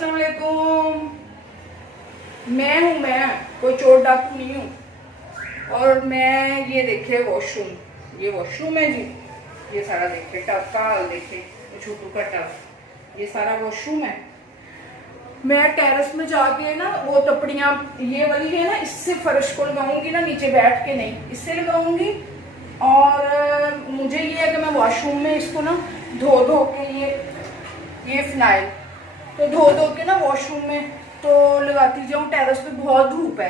अस्सलाम वालेकुम। मैं कोई चोर डाकू नहीं हूँ। और मैं ये देखे वॉशरूम, ये वॉशरूम है जी। ये सारा देखे टब का हाल देखे, छोटू का टब, ये सारा वॉशरूम है। मैं टेरेस में जाके ना वो टपड़ियाँ ये वाली है ना, इससे फर्श को लगाऊंगी ना, नीचे बैठ के नहीं, इससे लगाऊंगी। और मुझे ये है कि मैं वॉशरूम में इसको ना धो के ये फिनाइल तो धो के ना वॉशरूम में तो लगाती जाऊँ। टेरेस पे बहुत धूप है,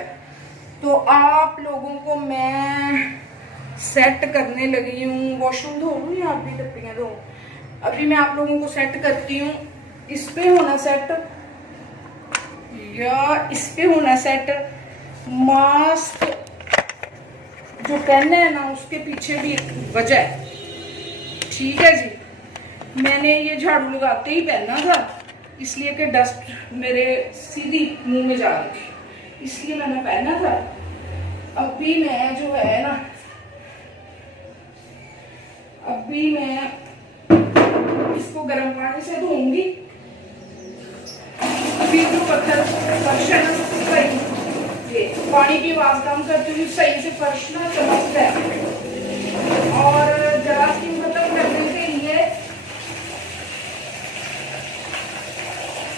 तो आप लोगों को मैं सेट करने लगी हूँ। वॉशरूम धो लूँ या आप भी टप्पियाँ धो? अभी मैं आप लोगों को सेट करती हूँ। इस पे होना सेट या इस पे होना सेट। मास्क जो पहनना है ना, उसके पीछे भी एक वजह है, ठीक है जी। मैंने ये झाड़ू लगाते ही पहनना था, इसलिए कि डस्ट मेरे सीधी मुंह में जा रही थी, इसलिए मैंने पहना था। अभी मैं जो है ना, अभी मैं इसको गर्म पानी से धोऊंगी। अभी जो पत्थर फर्श है ना, ये पानी की आवाज कम करती हुई सही से फर्श ना चमकता है। और जरासीम खत्म करने के लिए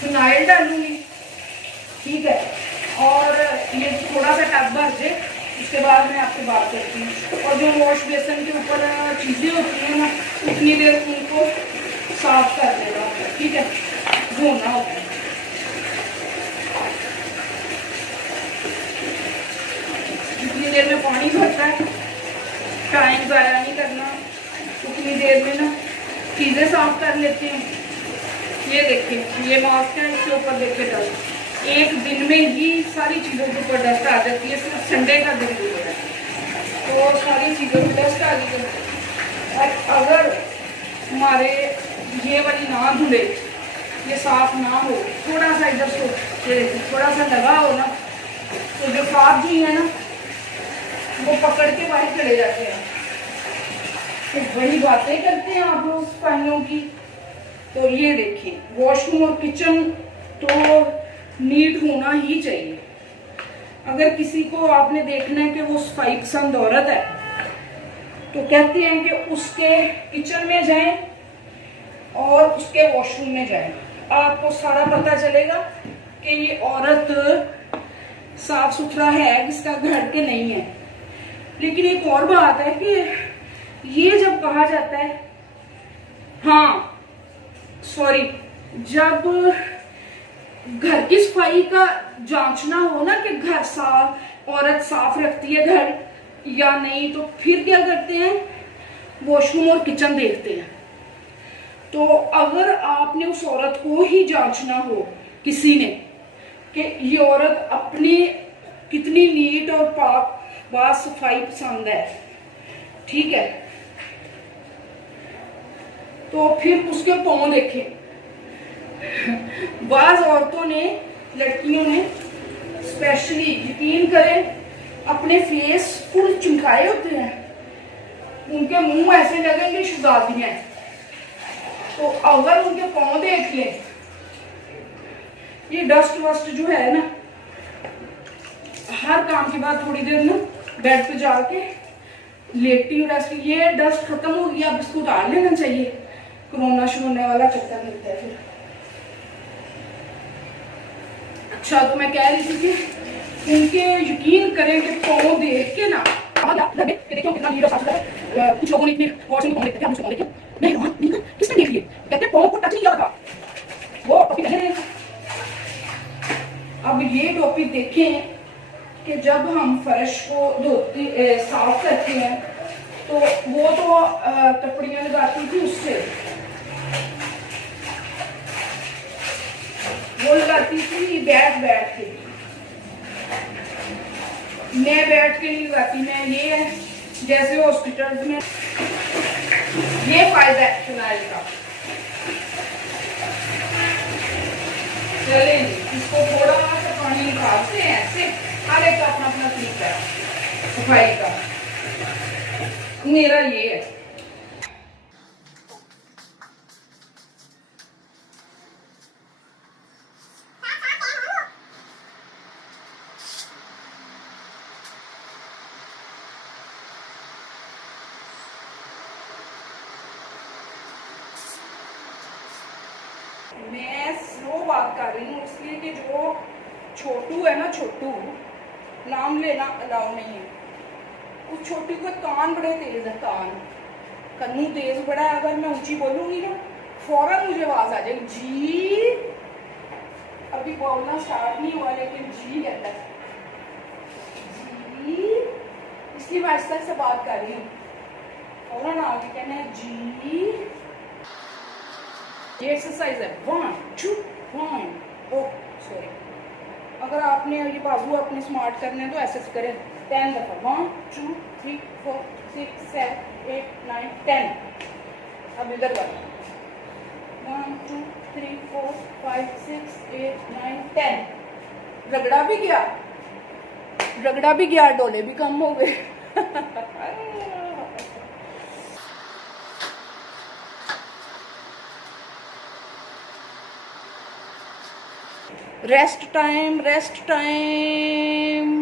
फिनाइल डालूंगी, ठीक है। और ये थोड़ा सा टब भर जाए, उसके बाद मैं आपसे बात करती हूँ। और जो वॉश बेसन के ऊपर चीजें होती हैं ना, उतनी देर उनको साफ कर देगा, ठीक है, धोना होता है। जितनी देर में पानी भरता है, टाइम ज़ाया नहीं करना, उतनी देर में ना चीज़ें साफ कर लेते हैं। ये देखिए, ये मास्क है, इसके ऊपर देखिए डस्ट, एक दिन में ही सारी चीज़ों के ऊपर डस्ट आ जाती है। सिर्फ संडे का दिन भी होता है तो सारी चीज़ों में डस्ट आ गई है। और अगर हमारे ये वाली ना धुले, ये साफ ना हो, थोड़ा सा इधर से थोड़ा सा लगा हो ना, तो जो साफ जी है ना, वो पकड़ के बाहर चले जाते हैं। तो वही बातें करते हैं आप लोग सफाइयों की। तो ये देखिए, वॉशरूम और किचन तो नीट होना ही चाहिए। अगर किसी को आपने देखना है कि वो सफाई पसंद औरत है, तो कहते हैं कि उसके किचन में जाएं और उसके वॉशरूम में जाएं, आपको सारा पता चलेगा कि ये औरत साफ सुथरा है, किसका घर के नहीं है। लेकिन एक और बात है कि ये जब कहा जाता है, हाँ सॉरी, जब घर की सफाई का जांचना हो ना कि घर साफ, औरत साफ रखती है घर या नहीं, तो फिर क्या करते हैं, वॉशरूम और किचन देखते हैं। तो अगर आपने उस औरत को ही जांचना हो किसी ने कि ये औरत अपनी कितनी नीट और पाक बात सफाई पसंद है, ठीक है, तो फिर उसके पाँव देखें। बाज औरतों ने, लड़कियों ने स्पेशली, यकीन करें, अपने फेस फुल चिमकाए होते हैं, उनके मुंह ऐसे लगेंगे शुदादियां हैं। तो अगर उनके पाँव देख लें, ये डस्ट वस्ट जो है ना, हर काम के बाद थोड़ी देर ना बेड पे जाके लेटी हूँ रेस्ट। ये डस्ट खत्म हो गया, अब इसको उतार लेना चाहिए, कोरोना शोरोना वाला चक्कर मिलता है फिर। अच्छा, तो मैं कह रही थी कि उनके यकीन करें कि पाँव देख के ना, कितना लीडर साफ है। कुछ लोगों ने इतने गौर से पाँव देखते हैं, नहीं किसने देख लिए, कहते पाँव को टच नहीं किया था, वो टॉपिक है। अब ये टॉपिक देखें कि जब हम फर्श को धोते साफ करते हैं, तो वो तो टपड़ियाँ लगाती थी, उससे वो लगाती थी बैठ के। मैं बैठ के नहीं लगाती, मैं ये है, जैसे हॉस्पिटल में ये फायदा है फिनाइल का। चले, इसको थोड़ा सा पानी निकालते हैं, ऐसे हर एक का अपना अपना तरीका है सफाई का। मेरा ये है, मैं स्लो बात कर रही हूँ इसलिए कि जो छोटू है ना, छोटू नाम लेना अलाउ नहीं है। उस छोटू के कान बड़े तेज है, कान कन्नू तेज बड़ा है। अगर मैं ऊंची बोलूंगी ना फौरन मुझे आवाज आ जाएगी जी। अभी बोलना स्टार्ट नहीं हुआ लेकिन जी कहता है जी, इसलिए मैं आहिस्ता से बात कर रही हूँ। फौरन आगे कहना है जी। ये एक्सरसाइज है 1 2 1। ओह सॉरी, अगर आपने ये बाजू अपने स्मार्ट करने हैं तो ऐसे करें 10 दफा 1 2 3 4 6 7 8 9 10। अब इधर कर 1 2 3 4 5 6 8 9 10। रगड़ा भी गया, रगड़ा भी गया, डोले भी कम हो गए। Rest time, rest time.